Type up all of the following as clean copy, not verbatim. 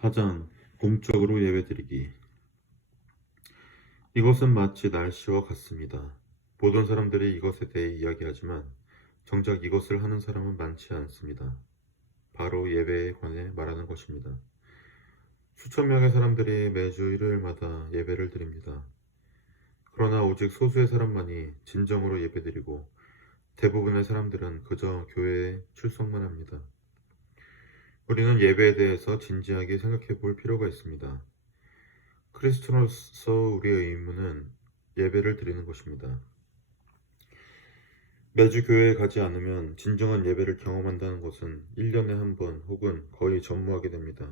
4장 공적으로 예배드리기. 이것은 마치 날씨와 같습니다. 모든 사람들이 이것에 대해 이야기하지만 정작 이것을 하는 사람은 많지 않습니다. 바로 예배에 관해 말하는 것입니다. 수천 명의 사람들이 매주 일요일마다 예배를 드립니다. 그러나 오직 소수의 사람만이 진정으로 예배드리고 대부분의 사람들은 그저 교회에 출석만 합니다. 우리는 예배에 대해서 진지하게 생각해 볼 필요가 있습니다. 크리스천으로서 우리의 의무는 예배를 드리는 것입니다. 매주 교회에 가지 않으면 진정한 예배를 경험한다는 것은 1년에 한 번 혹은 거의 전무하게 됩니다.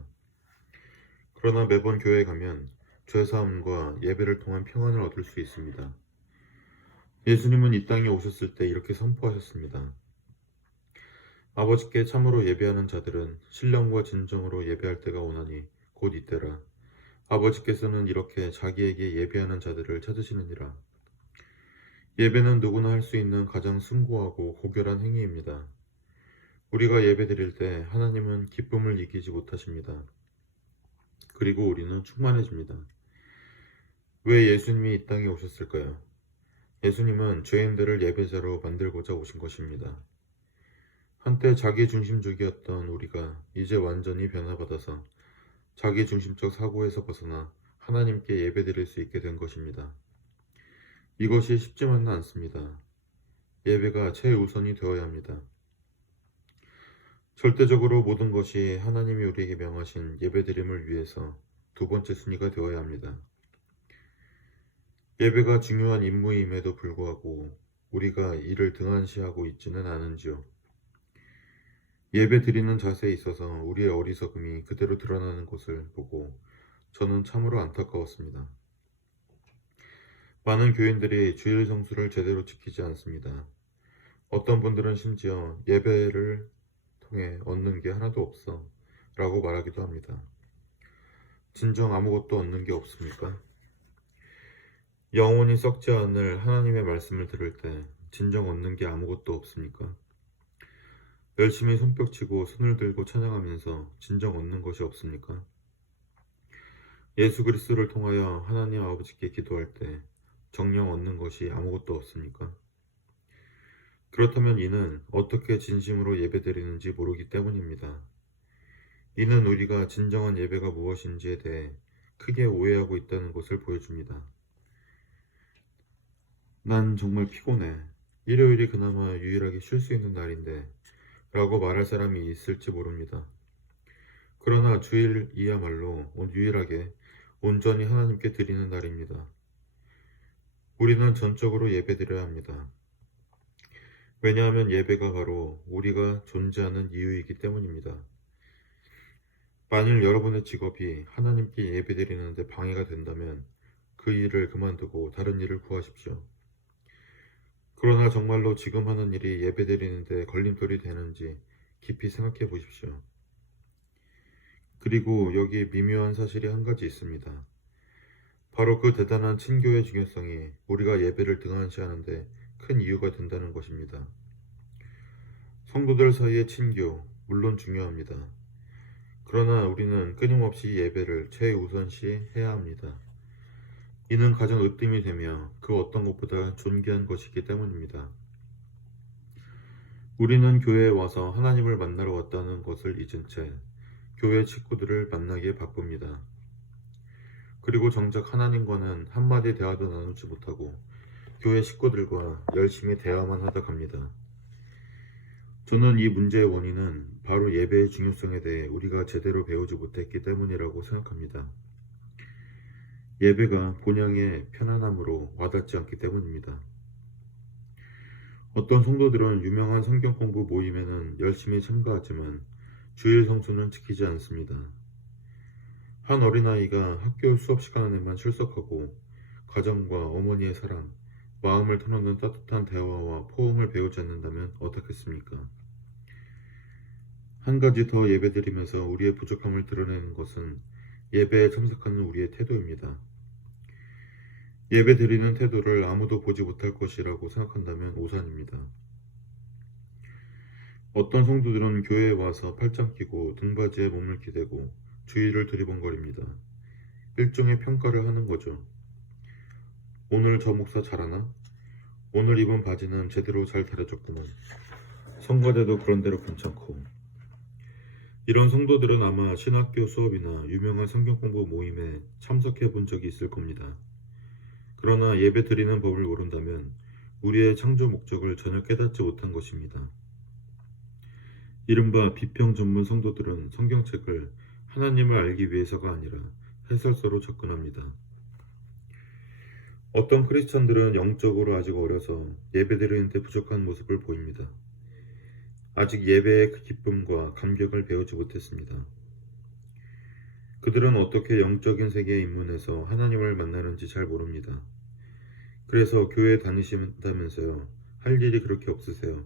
그러나 매번 교회에 가면 죄사함과 예배를 통한 평안을 얻을 수 있습니다. 예수님은 이 땅에 오셨을 때 이렇게 선포하셨습니다. 아버지께 참으로 예배하는 자들은 신령과 진정으로 예배할 때가 오나니 곧 이때라. 아버지께서는 이렇게 자기에게 예배하는 자들을 찾으시느니라. 예배는 누구나 할 수 있는 가장 숭고하고 고결한 행위입니다. 우리가 예배 드릴 때 하나님은 기쁨을 이기지 못하십니다. 그리고 우리는 충만해집니다. 왜 예수님이 이 땅에 오셨을까요? 예수님은 죄인들을 예배자로 만들고자 오신 것입니다. 한때 자기중심적이었던 우리가 이제 완전히 변화받아서 자기중심적 사고에서 벗어나 하나님께 예배드릴 수 있게 된 것입니다. 이것이 쉽지만은 않습니다. 예배가 최우선이 되어야 합니다. 절대적으로 모든 것이 하나님이 우리에게 명하신 예배드림을 위해서 두 번째 순위가 되어야 합니다. 예배가 중요한 임무임에도 불구하고 우리가 이를 등한시하고 있지는 않은지요. 예배 드리는 자세에 있어서 우리의 어리석음이 그대로 드러나는 것을 보고 저는 참으로 안타까웠습니다. 많은 교인들이 주일 성수를 제대로 지키지 않습니다. 어떤 분들은 심지어 예배를 통해 얻는 게 하나도 없어 라고 말하기도 합니다. 진정 아무것도 얻는 게 없습니까? 영원히 썩지 않을 하나님의 말씀을 들을 때 진정 얻는 게 아무것도 없습니까? 열심히 손뼉치고 손을 들고 찬양하면서 진정 얻는 것이 없습니까? 예수 그리스도를 통하여 하나님 아버지께 기도할 때 정녕 얻는 것이 아무것도 없습니까? 그렇다면 이는 어떻게 진심으로 예배드리는지 모르기 때문입니다. 이는 우리가 진정한 예배가 무엇인지에 대해 크게 오해하고 있다는 것을 보여줍니다. 난 정말 피곤해. 일요일이 그나마 유일하게 쉴 수 있는 날인데 라고 말할 사람이 있을지 모릅니다. 그러나 주일이야말로 유일하게 온전히 하나님께 드리는 날입니다. 우리는 전적으로 예배드려야 합니다. 왜냐하면 예배가 바로 우리가 존재하는 이유이기 때문입니다. 만일 여러분의 직업이 하나님께 예배드리는데 방해가 된다면 그 일을 그만두고 다른 일을 구하십시오. 그러나 정말로 지금 하는 일이 예배드리는데 걸림돌이 되는지 깊이 생각해 보십시오. 그리고 여기에 미묘한 사실이 한 가지 있습니다. 바로 그 대단한 친교의 중요성이 우리가 예배를 등한시하는데 큰 이유가 된다는 것입니다. 성도들 사이의 친교, 물론 중요합니다. 그러나 우리는 끊임없이 예배를 최우선시 해야 합니다. 이는 가장 으뜸이 되며 그 어떤 것보다 존귀한 것이기 때문입니다. 우리는 교회에 와서 하나님을 만나러 왔다는 것을 잊은 채 교회 식구들을 만나기에 바쁩니다. 그리고 정작 하나님과는 한마디 대화도 나누지 못하고 교회 식구들과 열심히 대화만 하다 갑니다. 저는 이 문제의 원인은 바로 예배의 중요성에 대해 우리가 제대로 배우지 못했기 때문이라고 생각합니다. 예배가 본향의 편안함으로 와닿지 않기 때문입니다. 어떤 성도들은 유명한 성경 공부 모임에는 열심히 참가하지만 주일 성수는 지키지 않습니다. 한 어린아이가 학교 수업 시간에만 출석하고 가정과 어머니의 사랑, 마음을 터놓는 따뜻한 대화와 포옹을 배우지 않는다면 어떻겠습니까? 한 가지 더 예배드리면서 우리의 부족함을 드러내는 것은 예배에 참석하는 우리의 태도입니다. 예배드리는 태도를 아무도 보지 못할 것이라고 생각한다면 오산입니다. 어떤 성도들은 교회에 와서 팔짱 끼고 등받이에 몸을 기대고 주위를 두리번거립니다. 일종의 평가를 하는 거죠. 오늘 저 목사 잘하나? 오늘 입은 바지는 제대로 잘 다려졌구먼. 성가대도 그런대로 괜찮고. 이런 성도들은 아마 신학교 수업이나 유명한 성경 공부 모임에 참석해 본 적이 있을 겁니다. 그러나 예배 드리는 법을 모른다면 우리의 창조 목적을 전혀 깨닫지 못한 것입니다. 이른바 비평 전문 성도들은 성경책을 하나님을 알기 위해서가 아니라 해설서로 접근합니다. 어떤 크리스천들은 영적으로 아직 어려서 예배드리는데 부족한 모습을 보입니다. 아직 예배의 그 기쁨과 감격을 배우지 못했습니다. 그들은 어떻게 영적인 세계에 입문해서 하나님을 만나는지 잘 모릅니다. 그래서 교회 다니신다면서요, 할 일이 그렇게 없으세요?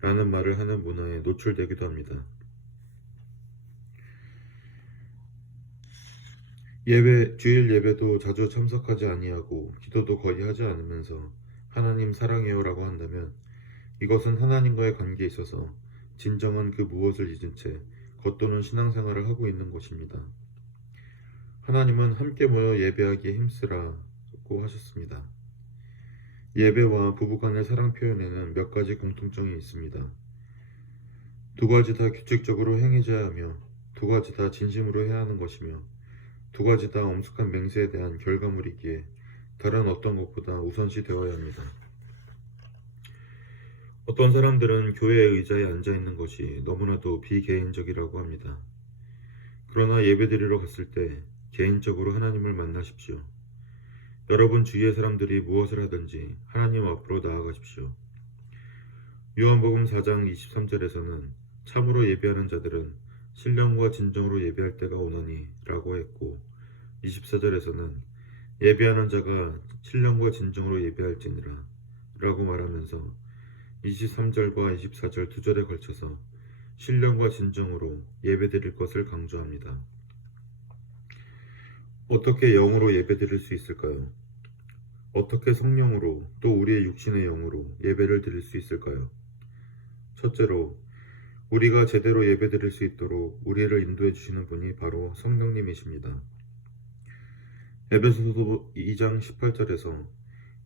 라는 말을 하는 문화에 노출되기도 합니다. 주일 예배도 자주 참석하지 아니하고 기도도 거의 하지 않으면서 하나님 사랑해요 라고 한다면 이것은 하나님과의 관계에 있어서 진정한 그 무엇을 잊은 채 겉도는 신앙생활을 하고 있는 것입니다. 하나님은 함께 모여 예배하기에 힘쓰라고 하셨습니다. 예배와 부부간의 사랑 표현에는 몇 가지 공통점이 있습니다. 두 가지 다 규칙적으로 행해져야 하며 두 가지 다 진심으로 해야 하는 것이며 두 가지 다 엄숙한 맹세에 대한 결과물이기에 다른 어떤 것보다 우선시 되어야 합니다. 어떤 사람들은 교회의 의자에 앉아있는 것이 너무나도 비개인적이라고 합니다. 그러나 예배드리러 갔을 때 개인적으로 하나님을 만나십시오. 여러분 주위의 사람들이 무엇을 하든지 하나님 앞으로 나아가십시오. 요한복음 4장 23절에서는 참으로 예배하는 자들은 신령과 진정으로 예배할 때가 오나니 라고 했고 24절에서는 예배하는 자가 신령과 진정으로 예배할지니라 라고 말하면서 23절과 24절 두 절에 걸쳐서 신령과 진정으로 예배드릴 것을 강조합니다. 어떻게 영으로 예배드릴 수 있을까요? 어떻게 성령으로 또 우리의 육신의 영으로 예배를 드릴 수 있을까요? 첫째로 우리가 제대로 예배드릴 수 있도록 우리를 인도해 주시는 분이 바로 성령님이십니다. 에베소서 2장 18절에서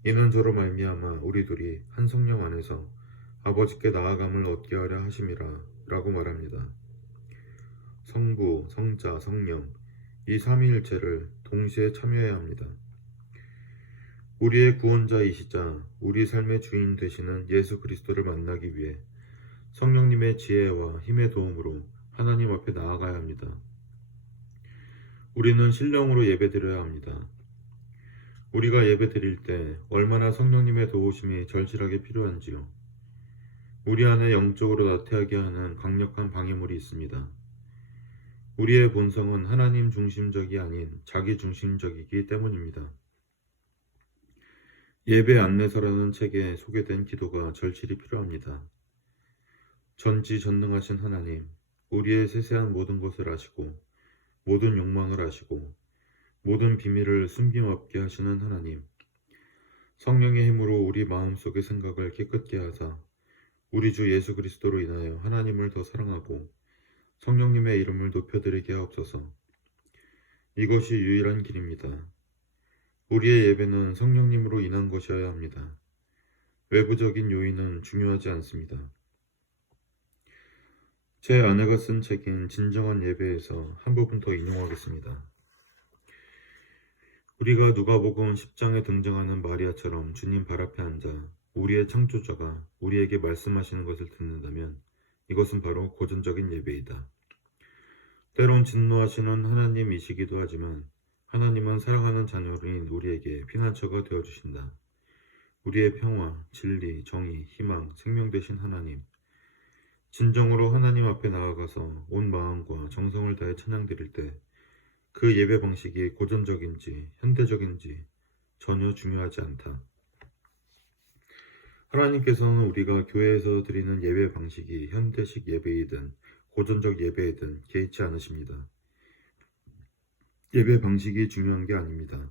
이는 저로 말미암아 우리 둘이 한 성령 안에서 아버지께 나아감을 얻게 하려 하심이라 라고 말합니다. 성부, 성자, 성령 이 삼위일체를 동시에 참여해야 합니다. 우리의 구원자이시자 우리 삶의 주인 되시는 예수 그리스도를 만나기 위해 성령님의 지혜와 힘의 도움으로 하나님 앞에 나아가야 합니다. 우리는 신령으로 예배드려야 합니다. 우리가 예배드릴 때 얼마나 성령님의 도우심이 절실하게 필요한지요. 우리 안에 영적으로 나태하게 하는 강력한 방해물이 있습니다. 우리의 본성은 하나님 중심적이 아닌 자기 중심적이기 때문입니다. 예배 안내서라는 책에 소개된 기도가 절실히 필요합니다. 전지전능하신 하나님, 우리의 세세한 모든 것을 아시고 모든 욕망을 아시고 모든 비밀을 숨김없게 하시는 하나님, 성령의 힘으로 우리 마음속의 생각을 깨끗게 하사 우리 주 예수 그리스도로 인하여 하나님을 더 사랑하고 성령님의 이름을 높여드리게 하옵소서. 이것이 유일한 길입니다. 우리의 예배는 성령님으로 인한 것이어야 합니다. 외부적인 요인은 중요하지 않습니다. 제 아내가 쓴 책인 진정한 예배에서 한 부분 더 인용하겠습니다. 우리가 누가복음 10장에 등장하는 마리아처럼 주님 발 앞에 앉아 우리의 창조자가 우리에게 말씀하시는 것을 듣는다면 이것은 바로 고전적인 예배이다. 때론 진노하시는 하나님이시기도 하지만 하나님은 사랑하는 자녀인 우리에게 피난처가 되어주신다. 우리의 평화, 진리, 정의, 희망, 생명 되신 하나님. 진정으로 하나님 앞에 나아가서 온 마음과 정성을 다해 찬양드릴 때 그 예배 방식이 고전적인지 현대적인지 전혀 중요하지 않다. 하나님께서는 우리가 교회에서 드리는 예배 방식이 현대식 예배이든 고전적 예배이든 개의치 않으십니다. 예배 방식이 중요한 게 아닙니다.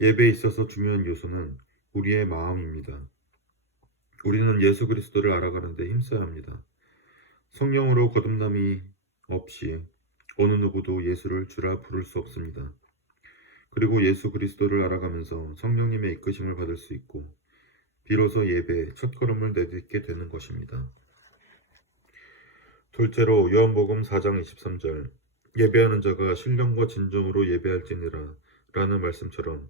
예배에 있어서 중요한 요소는 우리의 마음입니다. 우리는 예수 그리스도를 알아가는 데 힘써야 합니다. 성령으로 거듭남이 없이 어느 누구도 예수를 주라 부를 수 없습니다. 그리고 예수 그리스도를 알아가면서 성령님의 이끄심을 받을 수 있고 비로소 예배의 첫걸음을 내딛게 되는 것입니다. 둘째로 요한복음 4장 23절 예배하는 자가 신령과 진정으로 예배할지니라 라는 말씀처럼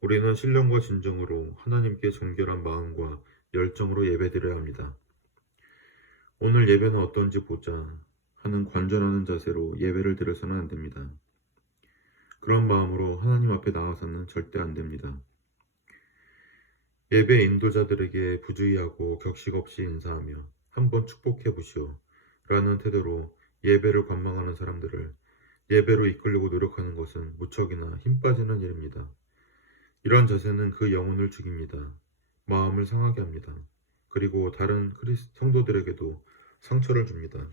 우리는 신령과 진정으로 하나님께 정결한 마음과 열정으로 예배드려야 합니다. 오늘 예배는 어떤지 보자 하는 관전하는 자세로 예배를 드려서는 안 됩니다. 그런 마음으로 하나님 앞에 나와서는 절대 안 됩니다. 예배 인도자들에게 부주의하고 격식 없이 인사하며 한번 축복해 보시오 라는 태도로 예배를 관망하는 사람들을 예배로 이끌려고 노력하는 것은 무척이나 힘 빠지는 일입니다. 이런 자세는 그 영혼을 죽입니다. 마음을 상하게 합니다. 그리고 다른 성도들에게도 상처를 줍니다.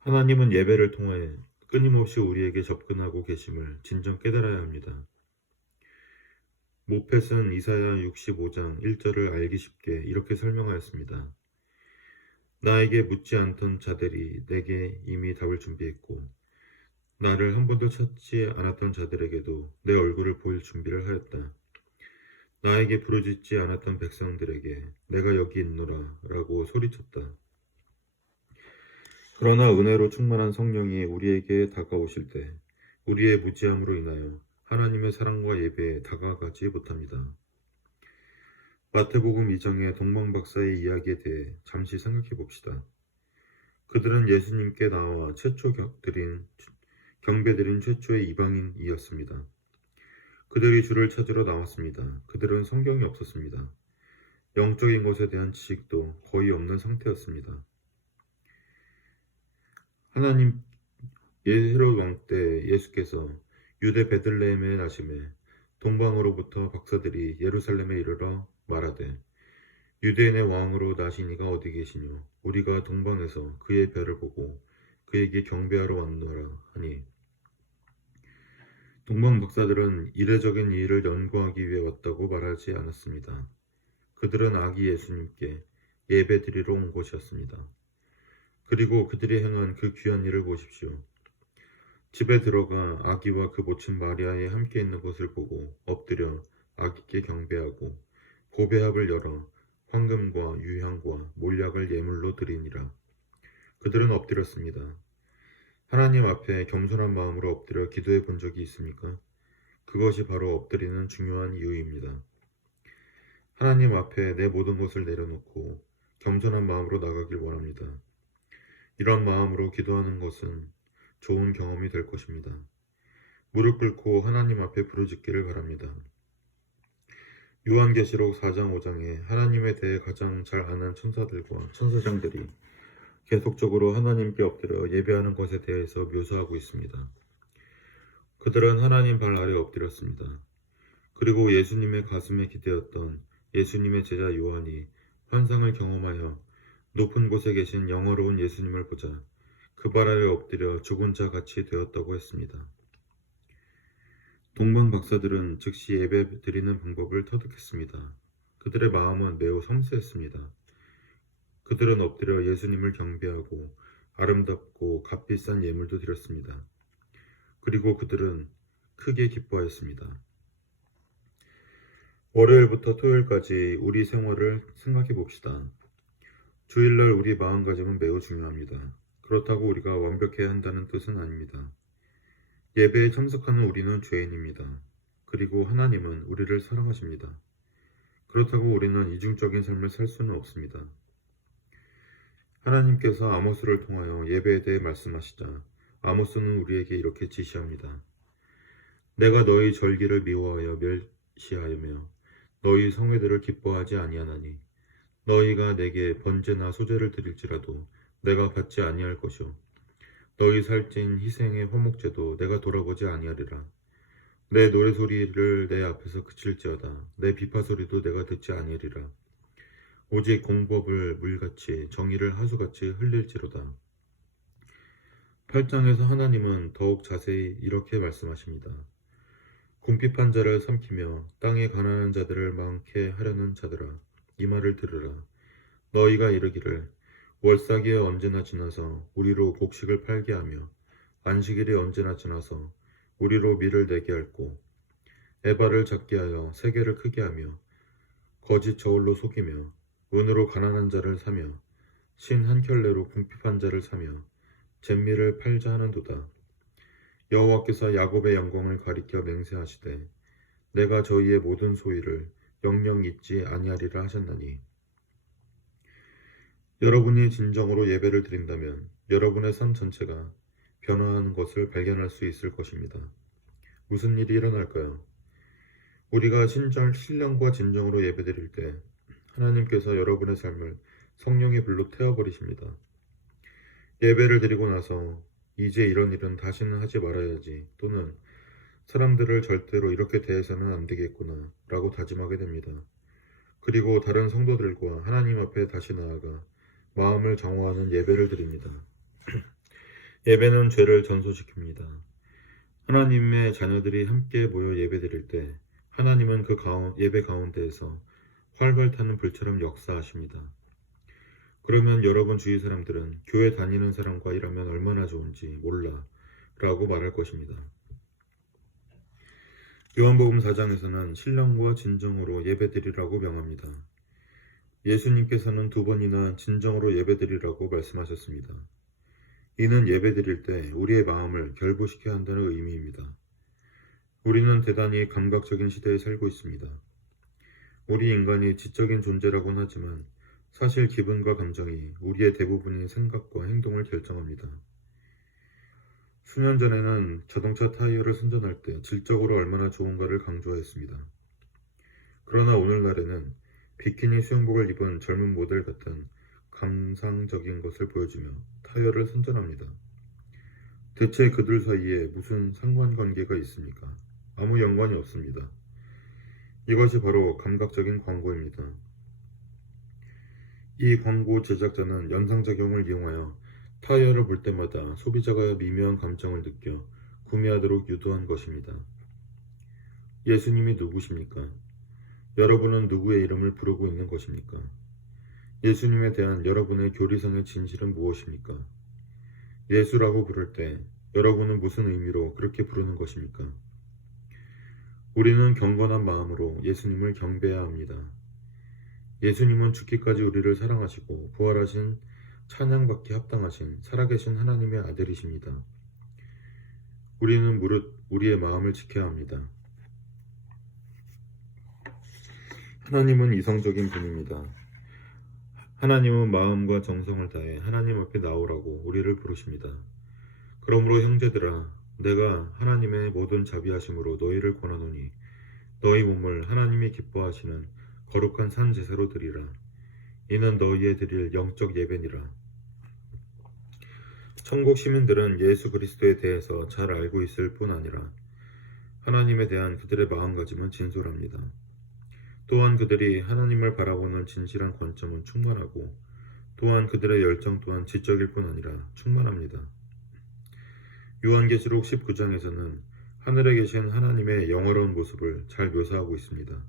하나님은 예배를 통해 끊임없이 우리에게 접근하고 계심을 진정 깨달아야 합니다. 모펫은 이사야 65장 1절을 알기 쉽게 이렇게 설명하였습니다. 나에게 묻지 않던 자들이 내게 이미 답을 준비했고 나를 한 번도 찾지 않았던 자들에게도 내 얼굴을 보일 준비를 하였다. 나에게 부르짖지 않았던 백성들에게 내가 여기 있노라 라고 소리쳤다. 그러나 은혜로 충만한 성령이 우리에게 다가오실 때 우리의 무지함으로 인하여 하나님의 사랑과 예배에 다가가지 못합니다. 마태복음 2장의 동방박사의 이야기에 대해 잠시 생각해 봅시다. 그들은 예수님께 나와 최초 경배드린 최초의 이방인이었습니다. 그들이 주를 찾으러 나왔습니다. 그들은 성경이 없었습니다. 영적인 것에 대한 지식도 거의 없는 상태였습니다. 하나님 헤롯 왕 때 예수께서 유대 베들레헴에 나심에 동방으로부터 박사들이 예루살렘에 이르러 말하되 유대인의 왕으로 나시니가 어디 계시뇨? 우리가 동방에서 그의 별을 보고 그에게 경배하러 왔노라 하니 동방 박사들은 이례적인 일을 연구하기 위해 왔다고 말하지 않았습니다. 그들은 아기 예수님께 예배 드리러 온 것이었습니다. 그리고 그들이 행한 그 귀한 일을 보십시오. 집에 들어가 아기와 그 모친 마리아에 함께 있는 것을 보고 엎드려 아기께 경배하고 보배합을 열어 황금과 유향과 몰약을 예물로 드리니라. 그들은 엎드렸습니다. 하나님 앞에 겸손한 마음으로 엎드려 기도해 본 적이 있습니까? 그것이 바로 엎드리는 중요한 이유입니다. 하나님 앞에 내 모든 것을 내려놓고 겸손한 마음으로 나가길 원합니다. 이런 마음으로 기도하는 것은 좋은 경험이 될 것입니다. 무릎 꿇고 하나님 앞에 부르짖기를 바랍니다. 요한계시록 4장 5장에 하나님에 대해 가장 잘 아는 천사들과 천사장들이 계속적으로 하나님께 엎드려 예배하는 것에 대해서 묘사하고 있습니다. 그들은 하나님 발 아래 엎드렸습니다. 그리고 예수님의 가슴에 기대었던 예수님의 제자 요한이 환상을 경험하여 높은 곳에 계신 영어로운 예수님을 보자 그 발 아래 엎드려 죽은 자 같이 되었다고 했습니다. 동방 박사들은 즉시 예배 드리는 방법을 터득했습니다. 그들의 마음은 매우 섬세했습니다. 그들은 엎드려 예수님을 경배하고 아름답고 값비싼 예물도 드렸습니다. 그리고 그들은 크게 기뻐하였습니다. 월요일부터 토요일까지 우리 생활을 생각해 봅시다. 주일날 우리 마음가짐은 매우 중요합니다. 그렇다고 우리가 완벽해야 한다는 뜻은 아닙니다. 예배에 참석하는 우리는 죄인입니다. 그리고 하나님은 우리를 사랑하십니다. 그렇다고 우리는 이중적인 삶을 살 수는 없습니다. 하나님께서 아모스를 통하여 예배에 대해 말씀하시자 아모스는 우리에게 이렇게 지시합니다. 내가 너희 절기를 미워하여 멸시하며 너희 성회들을 기뻐하지 아니하나니 너희가 내게 번제나 소제를 드릴지라도 내가 받지 아니할 것이요 너희 살찐 희생의 화목제도 내가 돌아보지 아니하리라. 내 노래소리를 내 앞에서 그칠지어다. 내 비파소리도 내가 듣지 아니하리라. 오직 공법을 물같이 정의를 하수같이 흘릴지로다. 8장에서 하나님은 더욱 자세히 이렇게 말씀하십니다. 궁핍한 자를 삼키며 땅에 가난한 자들을 많게 하려는 자들아 이 말을 들으라. 너희가 이르기를 월삭이 언제나 지나서 우리로 곡식을 팔게 하며 안식일이 언제나 지나서 우리로 밀을 내게 할고 에바를 작게 하여 세계를 크게 하며 거짓 저울로 속이며 은으로 가난한 자를 사며 신 한 켤레로 궁핍한 자를 사며 잿미를 팔자 하는도다. 여호와께서 야곱의 영광을 가리켜 맹세하시되 내가 저희의 모든 소유를 영영 잊지 아니하리라 하셨나니 여러분이 진정으로 예배를 드린다면 여러분의 삶 전체가 변화하는 것을 발견할 수 있을 것입니다. 무슨 일이 일어날까요? 우리가 신령과 진정으로 예배드릴 때 하나님께서 여러분의 삶을 성령의 불로 태워버리십니다. 예배를 드리고 나서 이제 이런 일은 다시는 하지 말아야지 또는 사람들을 절대로 이렇게 대해서는 안 되겠구나 라고 다짐하게 됩니다. 그리고 다른 성도들과 하나님 앞에 다시 나아가 마음을 정화하는 예배를 드립니다. 예배는 죄를 전소시킵니다. 하나님의 자녀들이 함께 모여 예배드릴 때 하나님은 그 예배 가운데에서 활활 타는 불처럼 역사하십니다. 그러면 여러분 주위 사람들은 교회 다니는 사람과 일하면 얼마나 좋은지 몰라 라고 말할 것입니다. 요한복음 4장에서는 신령과 진정으로 예배드리라고 명합니다. 예수님께서는 2번이나 진정으로 예배드리라고 말씀하셨습니다. 이는 예배드릴 때 우리의 마음을 결부시켜야 한다는 의미입니다. 우리는 대단히 감각적인 시대에 살고 있습니다. 우리 인간이 지적인 존재라고는 하지만 사실 기분과 감정이 우리의 대부분의 생각과 행동을 결정합니다. 수년 전에는 자동차 타이어를 선전할 때 질적으로 얼마나 좋은가를 강조했습니다. 그러나 오늘날에는 비키니 수영복을 입은 젊은 모델 같은 감상적인 것을 보여주며 타이어를 선전합니다. 대체 그들 사이에 무슨 상관관계가 있습니까? 아무 연관이 없습니다. 이것이 바로 감각적인 광고입니다. 이 광고 제작자는 연상작용을 이용하여 타이어를 볼 때마다 소비자가 미묘한 감정을 느껴 구매하도록 유도한 것입니다. 예수님이 누구십니까? 여러분은 누구의 이름을 부르고 있는 것입니까? 예수님에 대한 여러분의 교리상의 진실은 무엇입니까? 예수라고 부를 때 여러분은 무슨 의미로 그렇게 부르는 것입니까? 우리는 경건한 마음으로 예수님을 경배해야 합니다. 예수님은 죽기까지 우리를 사랑하시고 부활하신 찬양받기 합당하신 살아계신 하나님의 아들이십니다. 우리는 무릇 우리의 마음을 지켜야 합니다. 하나님은 이성적인 분입니다. 하나님은 마음과 정성을 다해 하나님 앞에 나오라고 우리를 부르십니다. 그러므로 형제들아, 내가 하나님의 모든 자비하심으로 너희를 권하노니 너희 몸을 하나님이 기뻐하시는 거룩한 산 제사로 드리라. 이는 너희의 드릴 영적 예배니라. 천국 시민들은 예수 그리스도에 대해서 잘 알고 있을 뿐 아니라 하나님에 대한 그들의 마음가짐은 진솔합니다. 또한 그들이 하나님을 바라보는 진실한 관점은 충만하고 또한 그들의 열정 또한 지적일 뿐 아니라 충만합니다. 요한계시록 19장에서는 하늘에 계신 하나님의 영화로운 모습을 잘 묘사하고 있습니다.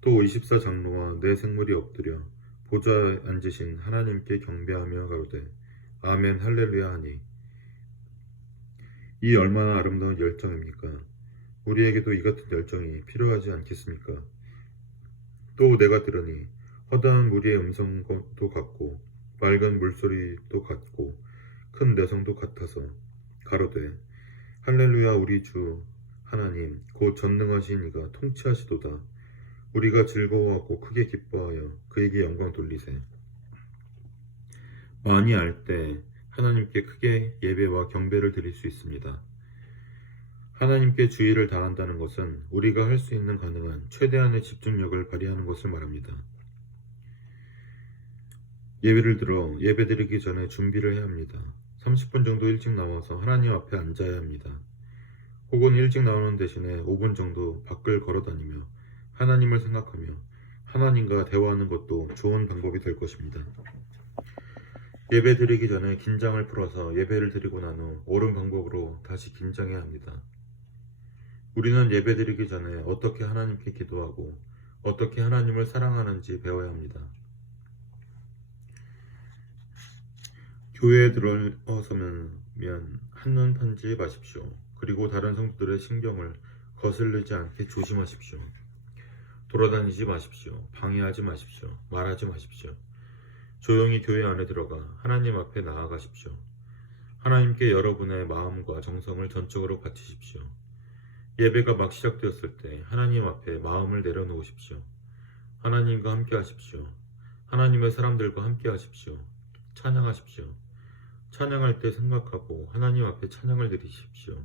또 24장로와 네 생물이 엎드려 보좌에 앉으신 하나님께 경배하며 가로되 아멘 할렐루야 하니 이 얼마나 아름다운 열정입니까? 우리에게도 이 같은 열정이 필요하지 않겠습니까? 또 내가 들으니 허다한 무리의 음성도 같고 맑은 물소리도 같고 큰 내성도 같아서 가로되 할렐루야 우리 주 하나님 곧 전능하신 이가 통치하시도다. 우리가 즐거워하고 크게 기뻐하여 그에게 영광 돌리세. 많이 알 때 하나님께 크게 예배와 경배를 드릴 수 있습니다. 하나님께 주의를 다한다는 것은 우리가 할 수 있는 가능한 최대한의 집중력을 발휘하는 것을 말합니다. 예배를 들어 예배드리기 전에 준비를 해야 합니다. 30분 정도 일찍 나와서 하나님 앞에 앉아야 합니다. 혹은 일찍 나오는 대신에 5분 정도 밖을 걸어다니며 하나님을 생각하며 하나님과 대화하는 것도 좋은 방법이 될 것입니다. 예배 드리기 전에 긴장을 풀어서 예배를 드리고 난 후 옳은 방법으로 다시 긴장해야 합니다. 우리는 예배 드리기 전에 어떻게 하나님께 기도하고 어떻게 하나님을 사랑하는지 배워야 합니다. 교회에 들어서면 한눈 판지 마십시오. 그리고 다른 성도들의 신경을 거슬리지 않게 조심하십시오. 돌아다니지 마십시오. 방해하지 마십시오. 말하지 마십시오. 조용히 교회 안에 들어가 하나님 앞에 나아가십시오. 하나님께 여러분의 마음과 정성을 전적으로 바치십시오. 예배가 막 시작되었을 때 하나님 앞에 마음을 내려놓으십시오. 하나님과 함께 하십시오. 하나님의 사람들과 함께 하십시오. 찬양하십시오. 찬양할 때 생각하고 하나님 앞에 찬양을 드리십시오.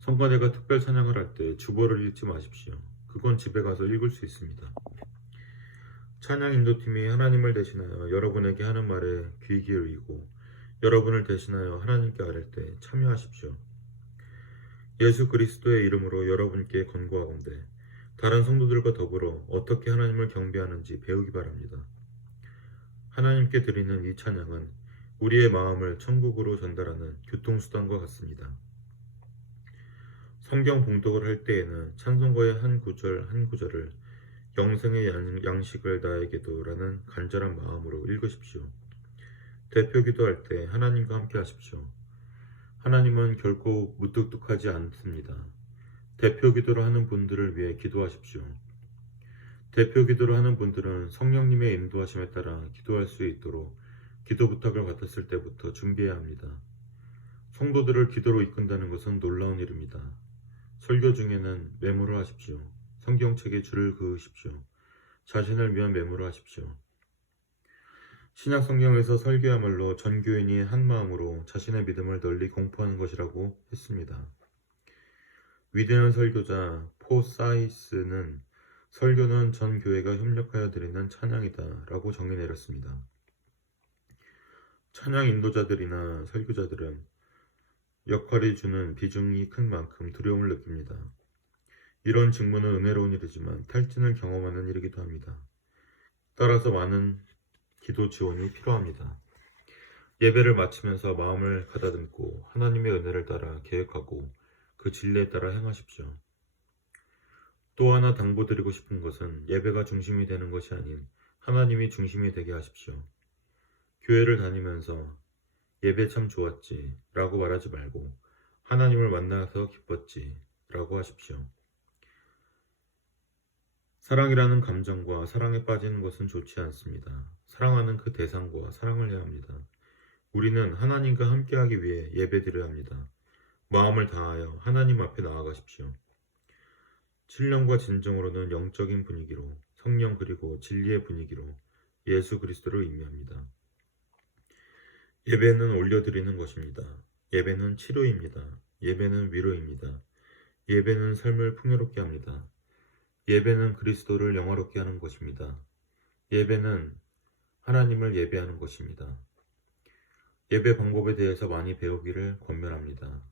성가대가 특별 찬양을 할 때 주보를 읽지 마십시오. 그건 집에 가서 읽을 수 있습니다. 찬양 인도팀이 하나님을 대신하여 여러분에게 하는 말에 귀 기울이고 여러분을 대신하여 하나님께 아뢰 때 참여하십시오. 예수 그리스도의 이름으로 여러분께 권고하건대 다른 성도들과 더불어 어떻게 하나님을 경배하는지 배우기 바랍니다. 하나님께 드리는 이 찬양은 우리의 마음을 천국으로 전달하는 교통수단과 같습니다. 성경 봉독을 할 때에는 찬송가의 한 구절 한 구절을 영생의 양식을 나에게도 라는 간절한 마음으로 읽으십시오. 대표 기도할 때 하나님과 함께 하십시오. 하나님은 결코 무뚝뚝하지 않습니다. 대표 기도를 하는 분들을 위해 기도하십시오. 대표 기도를 하는 분들은 성령님의 인도하심에 따라 기도할 수 있도록 기도 부탁을 받았을 때부터 준비해야 합니다. 성도들을 기도로 이끈다는 것은 놀라운 일입니다. 설교 중에는 메모를 하십시오. 성경책에 줄을 그으십시오. 자신을 위한 메모를 하십시오. 신약 성경에서 설교야말로 전 교인이 한 마음으로 자신의 믿음을 널리 공포하는 것이라고 했습니다. 위대한 설교자 포사이스는 설교는 전 교회가 협력하여 드리는 찬양이다 라고 정의 내렸습니다. 찬양 인도자들이나 설교자들은 역할이 주는 비중이 큰 만큼 두려움을 느낍니다. 이런 직무는 은혜로운 일이지만 탈진을 경험하는 일이기도 합니다. 따라서 많은 기도 지원이 필요합니다. 예배를 마치면서 마음을 가다듬고 하나님의 은혜를 따라 계획하고 그 진리에 따라 행하십시오. 또 하나 당부드리고 싶은 것은 예배가 중심이 되는 것이 아닌 하나님이 중심이 되게 하십시오. 교회를 다니면서 예배 참 좋았지 라고 말하지 말고 하나님을 만나서 기뻤지 라고 하십시오. 사랑이라는 감정과 사랑에 빠지는 것은 좋지 않습니다. 사랑하는 그 대상과 사랑을 해야 합니다. 우리는 하나님과 함께하기 위해 예배드려야 합니다. 마음을 다하여 하나님 앞에 나아가십시오. 신령과 진정으로는 영적인 분위기로 성령 그리고 진리의 분위기로 예수 그리스도를 의미합니다. 예배는 올려드리는 것입니다. 예배는 치료입니다. 예배는 위로입니다. 예배는 삶을 풍요롭게 합니다. 예배는 그리스도를 영화롭게 하는 것입니다. 예배는 하나님을 예배하는 것입니다. 예배 방법에 대해서 많이 배우기를 권면합니다.